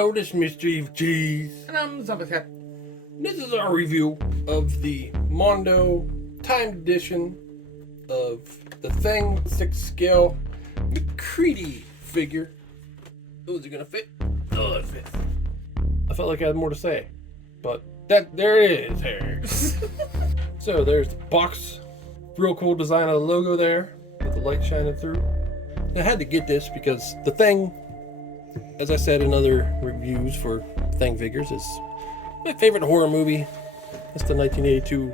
Hello, this is Mr. Evilcheese. And I'm Zombie. This is our review of the Mondo Timed Edition of the Thing 6 scale MacReady figure. Oh, is it gonna fit? Oh, it fits. I felt like I had more to say, but there it is here. So there's the box. Real cool design of the logo there, with the light shining through. I had to get this because the Thing, as I said in other reviews for Thing figures, is my favorite horror movie. It's the 1982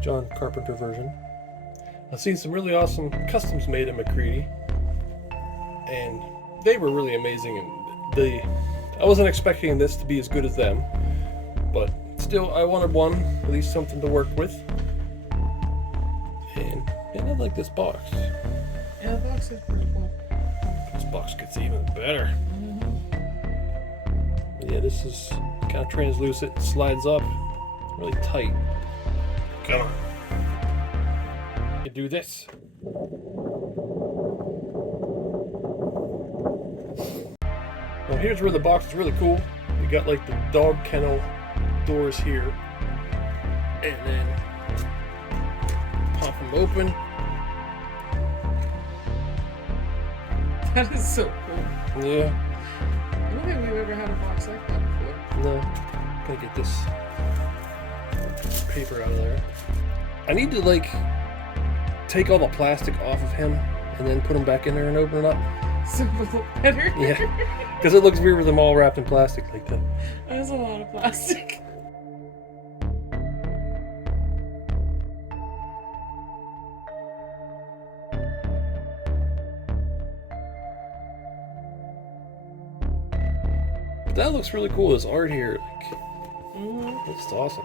John Carpenter version. I've seen some really awesome customs made in MacReady, and they were really amazing. And I wasn't expecting this to be as good as them, but still, I wanted one, at least something to work with. And man, I like this box. Yeah, the box is pretty cool. This box gets even better. Yeah, this is kind of translucent, slides up really tight. Come on. You do this. Now here's where the box is really cool. We got like the dog kennel doors here. And then pop them open. That is so cool. Yeah. I don't think we've ever had a box like that before. No. Gotta get this paper out of there. I need to like take all the plastic off of him and then put him back in there and open it up. So it will look better. Yeah. Because it looks weird with them all wrapped in plastic like that. That's a lot of plastic. But that looks really cool. This art here, that's awesome.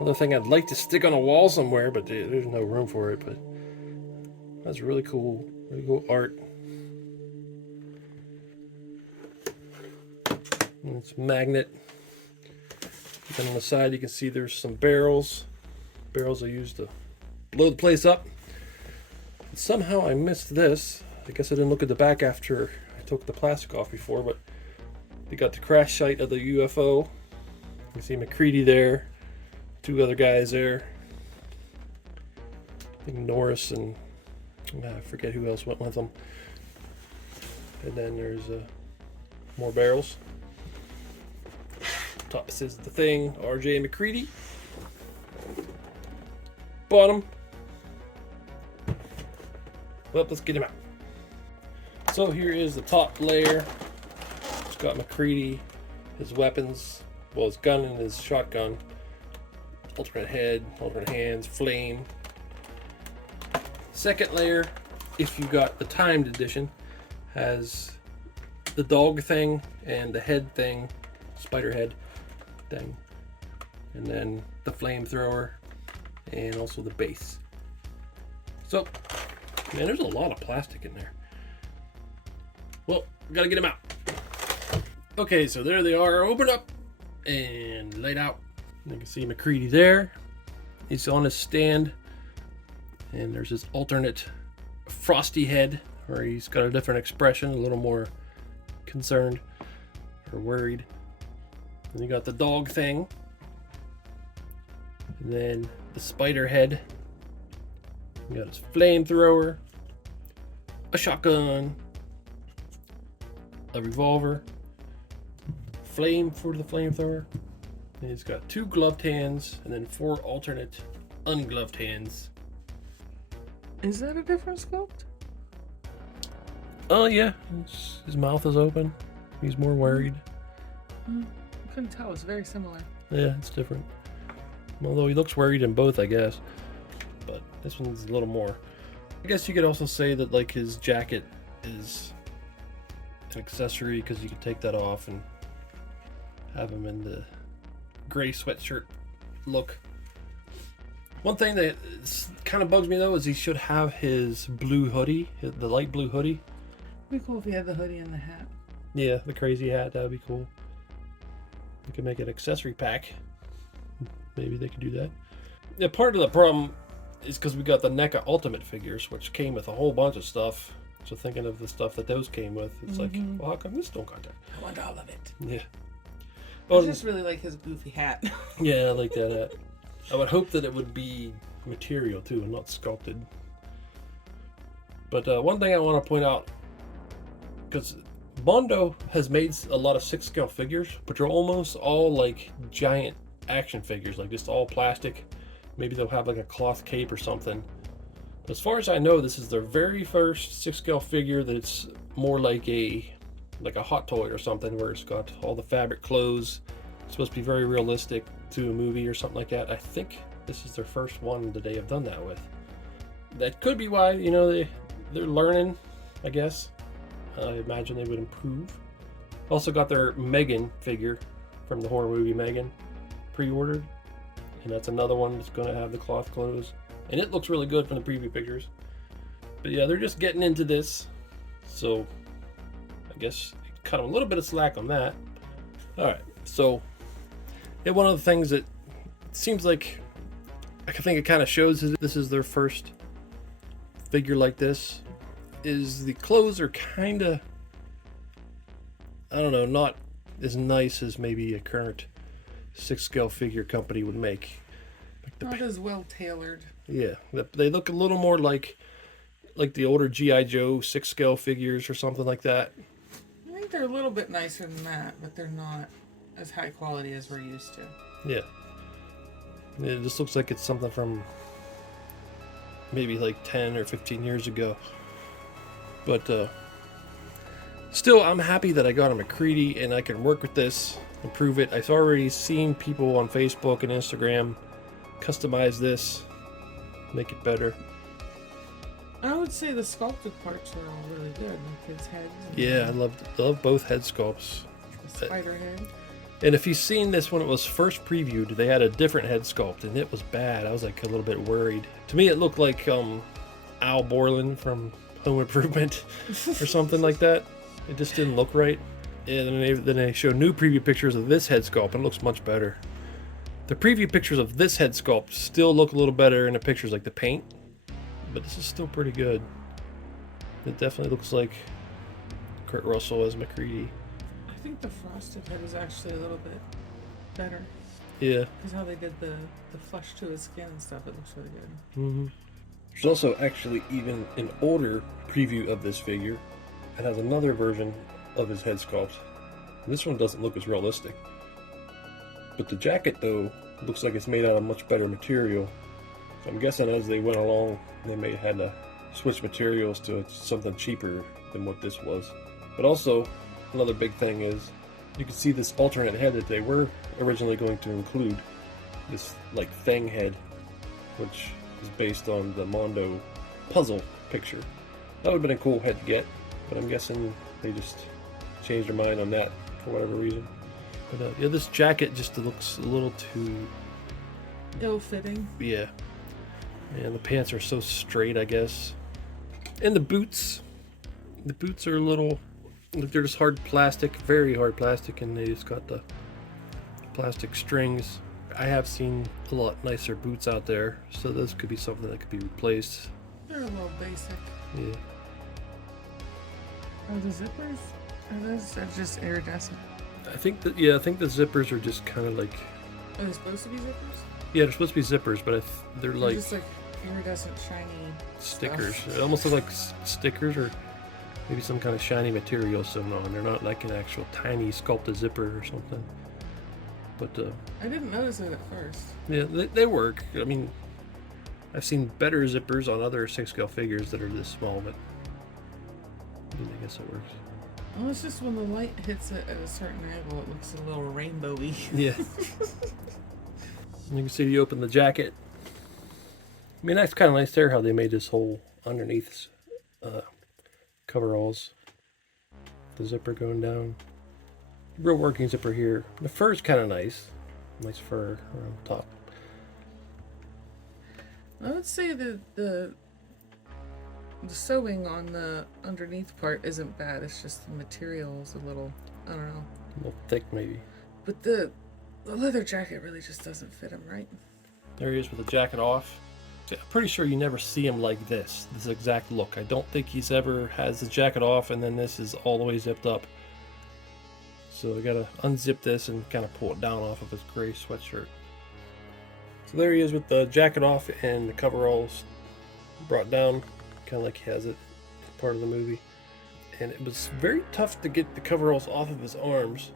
Another thing I'd like to stick on a wall somewhere, but there's no room for it. But that's really cool art. And it's magnet. Then on the side, you can see there's some barrels. Barrels I used to blow the place up. And somehow I missed this. I guess I didn't look at the back after I took the plastic off before, but they got the crash site of the UFO. You can see MacReady there. Two other guys there. I think Norris and I forget who else went with them. And then there's more barrels. Top says the Thing, R.J. MacReady. Bottom. Well, let's get him out. So here is the top layer. It's got MacReady, his weapons, well, his gun and his shotgun. Alternate head, alternate hands, flame. Second layer, if you got the Timed Edition, has the dog thing and the head thing, spider head thing, and then the flamethrower, and also the base. So, man, there's a lot of plastic in there. Well, we gotta get them out. Okay, so there they are. Open up and laid out. You can see MacReady there. He's on his stand, and there's his alternate frosty head where he's got a different expression, a little more concerned or worried. And you got the dog thing, and then the spider head. You got his flamethrower, a shotgun, a revolver, flame for the flamethrower. And he's got 2 gloved hands and then 4 alternate ungloved hands. Is that a different sculpt? Oh yeah, his mouth is open. He's more worried. I couldn't tell. It's very similar. Yeah, it's different. Although he looks worried in both, I guess. But this one's a little more. I guess you could also say that like his jacket is an accessory because you could take that off and have him in the gray sweatshirt look. One thing that kind of bugs me though is he should have his blue hoodie, the light blue hoodie. It'd be cool if he had the hoodie and the hat. Yeah, the crazy hat, that would be cool. You could make an accessory pack. Maybe they could do that. Yeah, part of the problem is because we got the NECA Ultimate figures, which came with a whole bunch of stuff. So thinking of the stuff that those came with, it's like, well, how come this don't contact? I want all of it. Yeah. I just really like his goofy hat. Yeah, I like that hat. I would hope that it would be material too, and not sculpted. But one thing I want to point out, because Mondo has made a lot of 6-scale figures, but they're almost all like giant action figures, like just all plastic. Maybe they'll have like a cloth cape or something. As far as I know, this is their very first 6-scale figure that's more like a hot toy or something, where it's got all the fabric clothes. It's supposed to be very realistic to a movie or something like that. I think this is their first one that they have done that with. That could be why, you know, they're learning, I guess. I imagine they would improve. Also got their Megan figure from the horror movie Megan pre-ordered. And that's another one that's going to have the cloth clothes. And it looks really good from the preview pictures. But yeah, they're just getting into this. So I guess cut them a little bit of slack on that. Alright, so yeah, one of the things that seems like, I think it kind of shows that this is their first figure like this, is the clothes are kind of, I don't know, not as nice as maybe a current 6-scale figure company would make. Not as well tailored. Yeah, they look a little more like the older G.I. Joe 6-scale figures or something like that. I think they're a little bit nicer than that, but they're not as high quality as we're used to. Yeah. It just looks like it's something from maybe like 10 or 15 years ago. But still, I'm happy that I got a MacReady and I can work with this, improve it. I've already seen people on Facebook and Instagram customize this, make it better. I would say the sculpted parts are all really good, like his head. Yeah, I love both head sculpts. The spider head. And if you've seen this when it was first previewed, they had a different head sculpt, and it was bad. I was like a little bit worried. To me, it looked like Al Borland from Home Improvement or something like that. It just didn't look right. And then they show new preview pictures of this head sculpt, and it looks much better. The preview pictures of this head sculpt still look a little better in the pictures, like the paint, but this is still pretty good. It definitely looks like Kurt Russell as MacReady. I think the frosted head is actually a little bit better. Yeah. Because how they did the flesh to his skin and stuff, it looks really good. Mm-hmm. There's also actually even an older preview of this figure. It has another version of his head sculpt. This one doesn't look as realistic. But the jacket, though, looks like it's made out of much better material. So I'm guessing as they went along, they may have had to switch materials to something cheaper than what this was. But also, another big thing is, you can see this alternate head that they were originally going to include. This, like, Fang head, which is based on the Mondo puzzle picture. That would have been a cool head to get, but I'm guessing they just changed their mind on that for whatever reason. But yeah, this jacket just looks a little too ill-fitting. Yeah. And the pants are so straight, I guess. And the boots are a little, they're just hard plastic, very hard plastic, and they just got the plastic strings. I have seen a lot nicer boots out there, so this could be something that could be replaced. They're a little basic. Yeah. Are the zippers? Are those just iridescent? I think the zippers are just kind of like. Are they supposed to be zippers? Yeah, they're supposed to be zippers, but they're like just like iridescent, shiny stickers. stuff. It almost look like stickers or maybe some kind of shiny material sewn on. They're not like an actual tiny sculpted zipper or something. But I didn't notice it at first. Yeah, they work. I mean, I've seen better zippers on other 6-scale figures that are this small, but I guess it works. Well, it's just when the light hits it at a certain angle, it looks a little rainbowy. Yeah. You can see you open the jacket. I mean, that's kind of nice there how they made this whole underneath coveralls. The zipper going down. Real working zipper here. The fur's kind of nice. Nice fur around the top. I would say that the sewing on the underneath part isn't bad. It's just the material is a little, I don't know. A little thick maybe. But the leather jacket really just doesn't fit him right. There he is with the jacket off. I'm pretty sure you never see him like this exact look. I don't think he's ever has his jacket off and then this is all the way zipped up. So I gotta unzip this and kind of pull it down off of his gray sweatshirt. So there he is with the jacket off and the coveralls brought down, kind of like he has it as part of the movie. And it was very tough to get the coveralls off of his arms.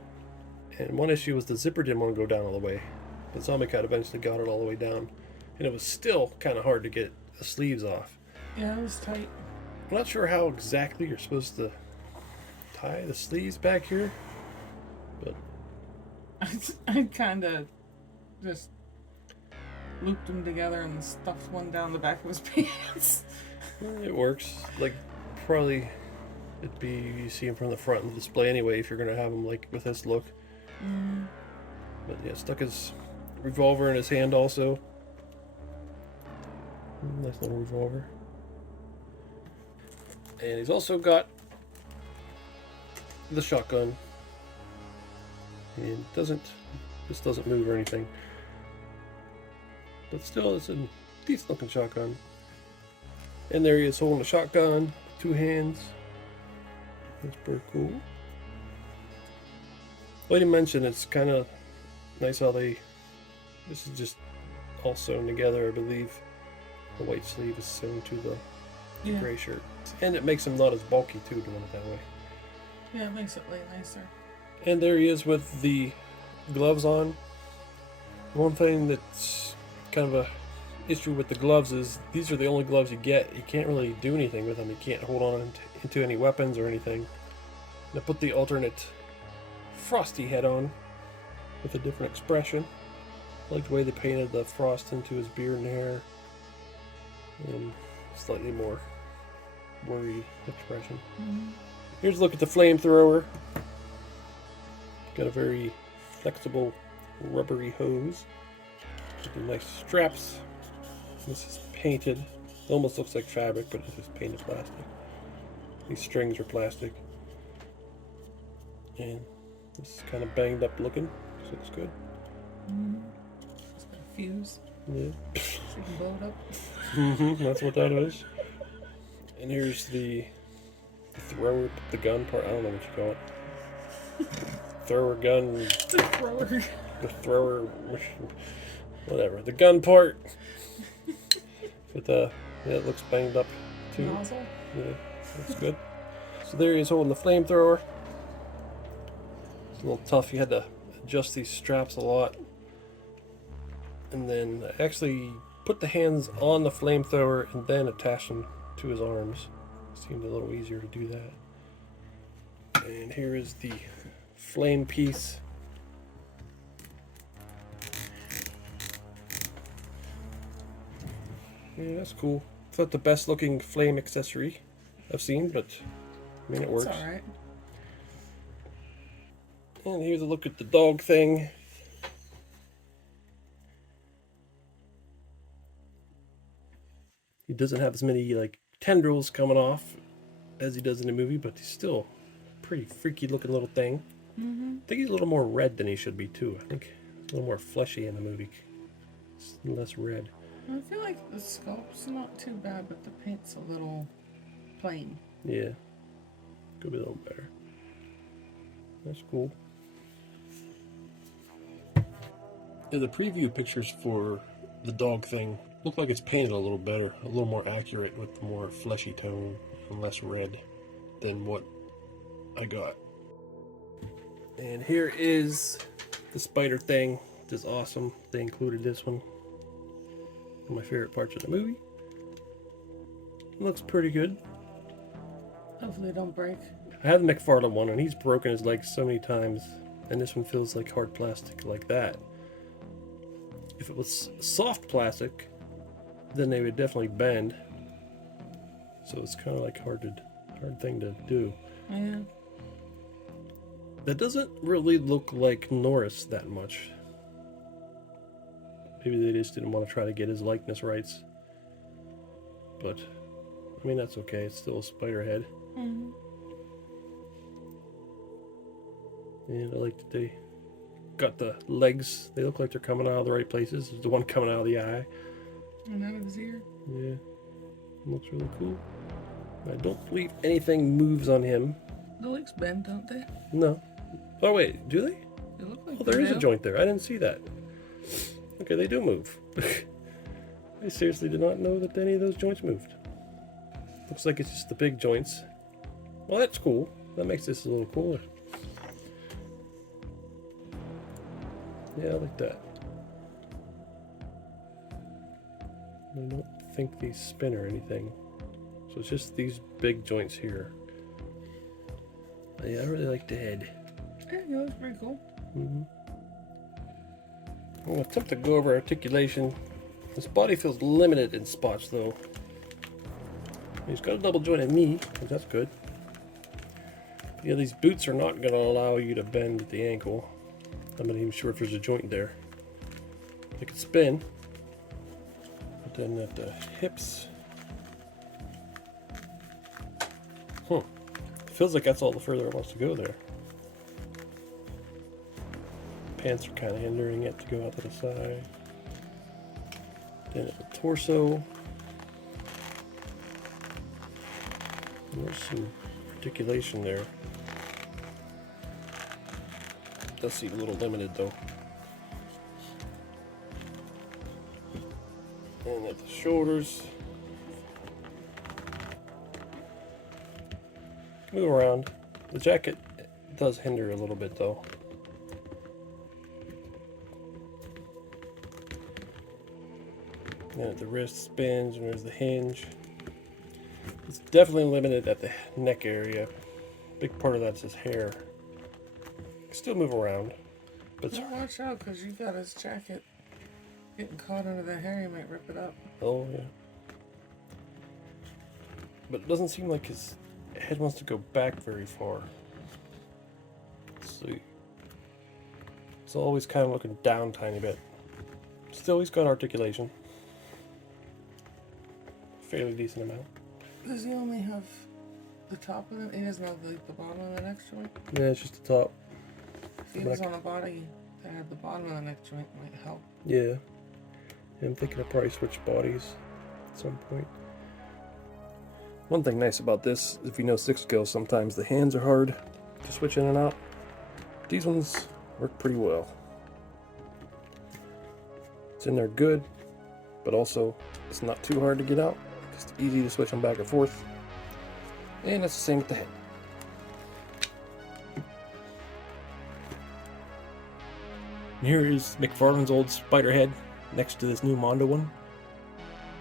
And one issue was the zipper didn't want to go down all the way. But Zombie Cat eventually got it all the way down. And it was still kind of hard to get the sleeves off. Yeah, it was tight. I'm not sure how exactly you're supposed to tie the sleeves back here. But I kind of just looped them together and stuffed one down the back of his pants. it works. Like, probably it'd be, you see him from the front of the display anyway if you're going to have him like with this look. But yeah, stuck his revolver in his hand also. Nice little revolver. And he's also got the shotgun. And this doesn't move or anything. But still, it's a decent looking shotgun. And there he is holding a shotgun, 2 hands. That's pretty cool. Like I mentioned, it's kind of nice how this is just all sewn together, I believe. The white sleeve is sewn to the gray shirt. And it makes him not as bulky too, doing it that way. Yeah, it makes it way nicer. And there he is with the gloves on. One thing that's kind of a issue with the gloves is these are the only gloves you get. You can't really do anything with them. You can't hold on into any weapons or anything. And I put the alternate Frosty head on with a different expression. I like the way they painted the frost into his beard and hair. And slightly more worried expression. Here's a look at the flamethrower. Got a very flexible rubbery hose with the nice straps. This is painted. It almost looks like fabric, but it's just painted plastic. These strings are plastic. And this is kind of banged up looking. This looks good. It's got a fuse. Yeah. So you can blow it up. That's what that is. And here's the thrower, the gun part. I don't know what you call it. Thrower gun. The thrower. The thrower. Whatever. The gun part. But yeah, it looks banged up too. Nozzle. Yeah, that's good. So there he is holding the flamethrower. It's a little tough. You had to adjust these straps a lot. And then actually put the hands on the flamethrower and then attach them to his arms. Seemed a little easier to do that. And here is the flame piece. Yeah, that's cool. It's not the best looking flame accessory I've seen, but I mean, it works. It's alright. And here's a look at the dog thing. He doesn't have as many like tendrils coming off as he does in the movie, but he's still a pretty freaky looking little thing. I think he's a little more red than he should be too. I think he's a little more fleshy in the movie. It's less red. I feel like the sculpt's not too bad, but the paint's a little plain. Yeah. Could be a little better. That's cool. Yeah, the preview pictures for the dog thing look like it's painted a little better, a little more accurate with more fleshy tone and less red than what I got. And here is the spider thing. This is awesome. They included this one. One of my favorite parts of the movie. It looks pretty good. Hopefully they don't break. I have the McFarlane one, and he's broken his legs so many times, and this one feels like hard plastic like that. If it was soft plastic, then they would definitely bend. So it's kind of like hard thing to do. Yeah. That doesn't really look like Norris that much. Maybe they just didn't want to try to get his likeness rights. But, I mean, that's okay. It's still a spider head. And I like that they got the legs. They look like they're coming out of the right places. There's the one coming out of the eye. And out of his ear. Yeah. Looks really cool. I don't believe anything moves on him. The legs bend, don't they? No. Oh, wait. Do they? They look like Oh, there is a do. joint there. I didn't see that. Okay, they do move. I seriously did not know that any of those joints moved. Looks like it's just the big joints. Well, that's cool. That makes this a little cooler. Yeah, I like that. I don't think these spin or anything. So it's just these big joints here. Yeah, I really like the head. Yeah, that was pretty cool. Mm-hmm. I'm going to attempt to go over articulation. This body feels limited in spots, though. He's got a double jointed knee, so that's good. Yeah, these boots are not going to allow you to bend at the ankle. I'm not even sure if there's a joint there. They could spin, but then at the hips, feels like that's all the further it wants to go there. Pants are kind of hindering it to go out to the side. Then at the torso, there's some articulation there. Does seem a little limited though. And at the shoulders, move around. The jacket does hinder a little bit though. And at the wrist spins, and there's the hinge. It's definitely limited at the neck area. Big part of that's his hair. Still move around, but Well, watch out, because you got his jacket getting caught under the hair. You might rip it up. oh yeah. But it doesn't seem like his head wants to go back very far. Let's see. It's always kind of looking down a tiny bit. Still, he's got articulation. Fairly decent amount. Does he only have the top of it? He doesn't have the bottom of the neck joint? Yeah, it's just the top. If he was on a body that had the bottom of the neck joint, it might help. Yeah. I'm thinking I'll probably switch bodies at some point. One thing nice about this, if you know 6 scale, sometimes the hands are hard to switch in and out. These ones work pretty well. It's in there good, but also it's not too hard to get out. Just easy to switch them back and forth. And it's the same with the head. And here is McFarlane's old spider head next to this new Mondo one.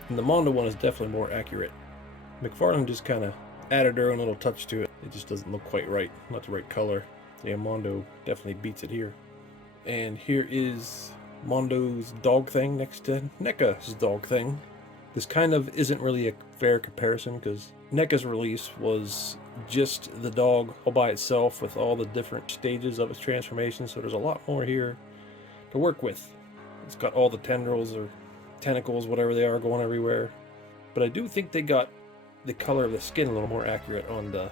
And the Mondo one is definitely more accurate. McFarlane just kind of added their own little touch to it. It just doesn't look quite right. Not the right color. Yeah, Mondo definitely beats it here. And here is Mondo's dog thing next to NECA's dog thing. This kind of isn't really a fair comparison because NECA's release was just the dog all by itself with all the different stages of its transformation, so there's a lot more here to work with. It's got all the tendrils or tentacles, whatever they are, going everywhere. But I do think they got the color of the skin a little more accurate on the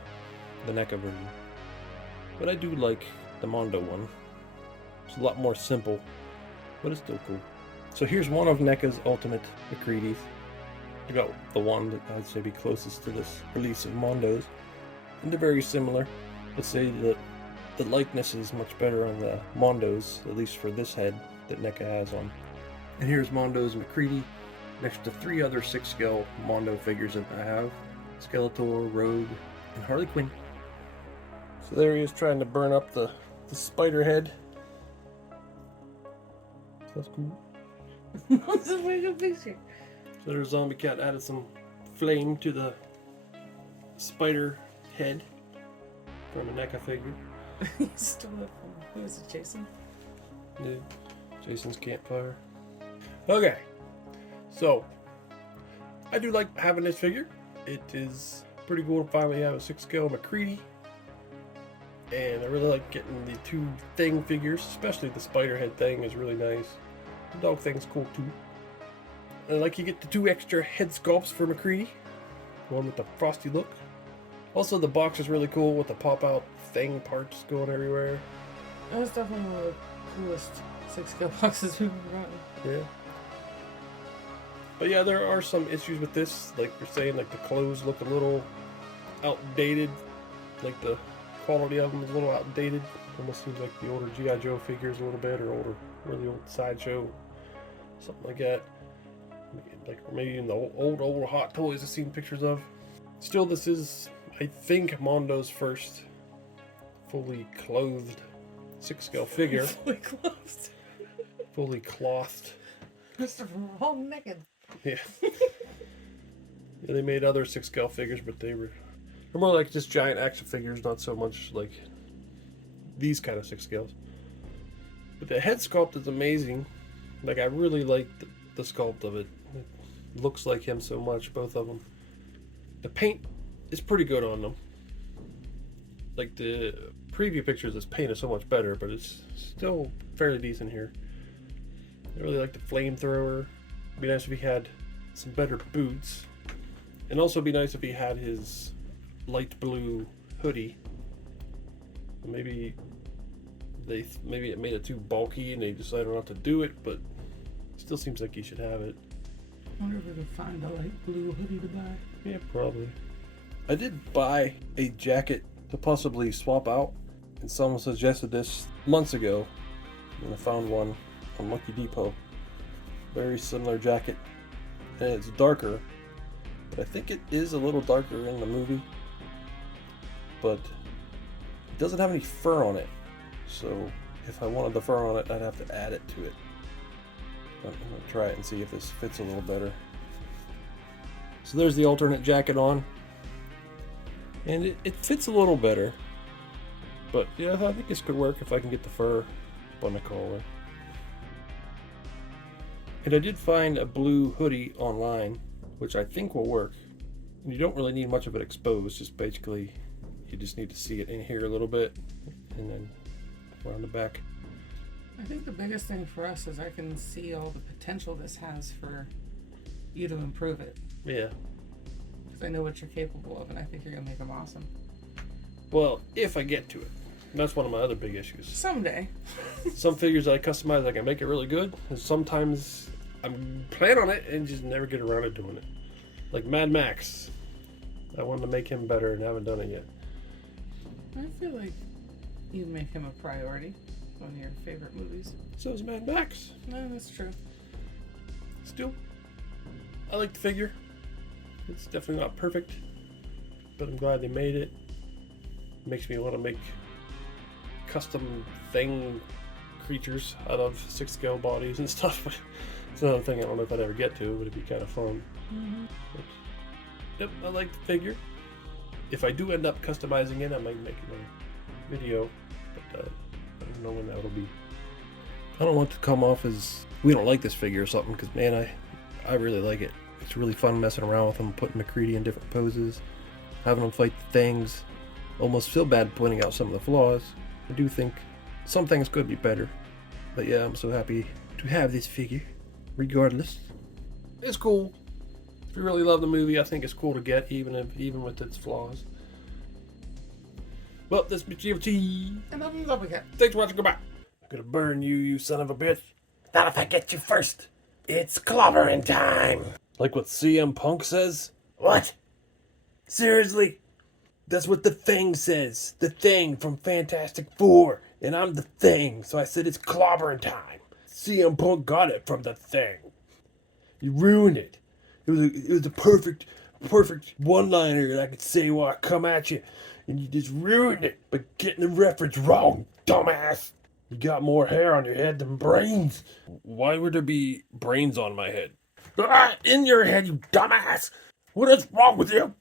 NECA version. But I do like the Mondo one. It's a lot more simple, but it's still cool. So here's one of NECA's ultimate MacReadys. I got the one that I'd say be closest to this release of Mondo's. And they're very similar. Let's say that the likeness is much better on the Mondo's, at least for this head that NECA has on. And here's Mondo's MacReady next to 3 other 6 scale Mondo figures that I have. Skeletor, Rogue, and Harley Quinn. So there he is trying to burn up the spider head. So that's cool. That's a very good picture. So there's Zombie Cat added some flame to the spider head from a NECA figure. He stole it from, who was it, Jason? Yeah, Jason's campfire. Okay, so I do like having this figure. It is pretty cool to finally have a 6 scale MacReady. And I really like getting the 2 thing figures, especially the spider head thing is really nice. The dog thing's cool too. And I like you get the 2 extra head sculpts for MacReady. One with the frosty look. Also the box is really cool with the pop out thing parts going everywhere. That was definitely one of the coolest 6 scale boxes we've ever gotten. Yeah. But yeah, there are some issues with this. Like you're saying, like the clothes look a little outdated. Like the quality of them is a little outdated. Almost seems like the older G.I. Joe figures a little bit, or older, really old Sideshow, something like that. Like maybe even the old Hot Toys I've seen pictures of. Still, this is, I think, Mondo's first fully clothed 6-scale figure. Fully clothed. Fully clothed. Mr. All naked. Yeah. Yeah, they made other 6-scale figures, but they're more like just giant action figures, not so much like these kind of 6-scales. But the head sculpt is amazing. Like, I really like the sculpt of it. It looks like him so much, both of them. The paint is pretty good on them. Like, the preview pictures, this paint is so much better, but it's still fairly decent here. I really like the flamethrower. It'd be nice if he had some better boots. And also it'd be nice if he had his light blue hoodie. Maybe it made it too bulky and they decided not to do it, but it still seems like he should have it. I wonder if we could find a light blue hoodie to buy. Yeah, probably. I did buy a jacket to possibly swap out, and someone suggested this months ago, and I found one on Monkey Depot. Very similar jacket, and it's darker, but I think it is a little darker in the movie, but it doesn't have any fur on it, so if I wanted the fur on it, I'd have to add it to it. I'm going to try it and see if this fits a little better. So there's the alternate jacket on, and it fits a little better, but yeah, I think this could work if I can get the fur up on the collar. And I did find a blue hoodie online, which I think will work. And you don't really need much of it exposed, just basically you just need to see it in here a little bit, and then around the back. I think the biggest thing for us is I can see all the potential this has for you to improve it. Yeah. Because I know what you're capable of, and I think you're going to make them awesome. Well, if I get to it. And that's one of my other big issues. Someday. Some figures that I customize, I can make it really good, and sometimes I plan on it and just never get around to doing it. Like Mad Max. I wanted to make him better and haven't done it yet. I feel like you make him a priority. One of your favorite movies. So is Mad Max. No, that's true. Still, I like the figure. It's definitely not perfect, but I'm glad they made it. It makes me want to make custom thing creatures out of 6-scale bodies and stuff. But it's another thing I don't know if I'd ever get to, but it'd be kind of fun. Mm-hmm. But, yep, I like the figure. If I do end up customizing it, I might make another video, but I don't know when that'll be. I don't want to come off as we don't like this figure or something, because man, I really like it. It's really fun messing around with him, putting MacReady in different poses, having him fight the things. Almost feel bad pointing out some of the flaws. I do think some things could be better, but yeah, I'm so happy to have this figure. Regardless, it's cool. If you really love the movie, I think it's cool to get, even with its flaws. Well, this is Evilcheese. And thumbs up again. Thanks for watching. Goodbye. I'm gonna burn you, you son of a bitch. Not if I get you first. It's clobbering time. Like what CM Punk says? What? Seriously? That's what the Thing says. The Thing from Fantastic Four. And I'm the Thing, so I said it's clobbering time. CM Punk got it from the Thing. You ruined it. It was a perfect one-liner that I could say while I come at you. And you just ruined it by getting the reference wrong, dumbass. You got more hair on your head than brains. Why would there be brains on my head? In your head, you dumbass. What is wrong with you?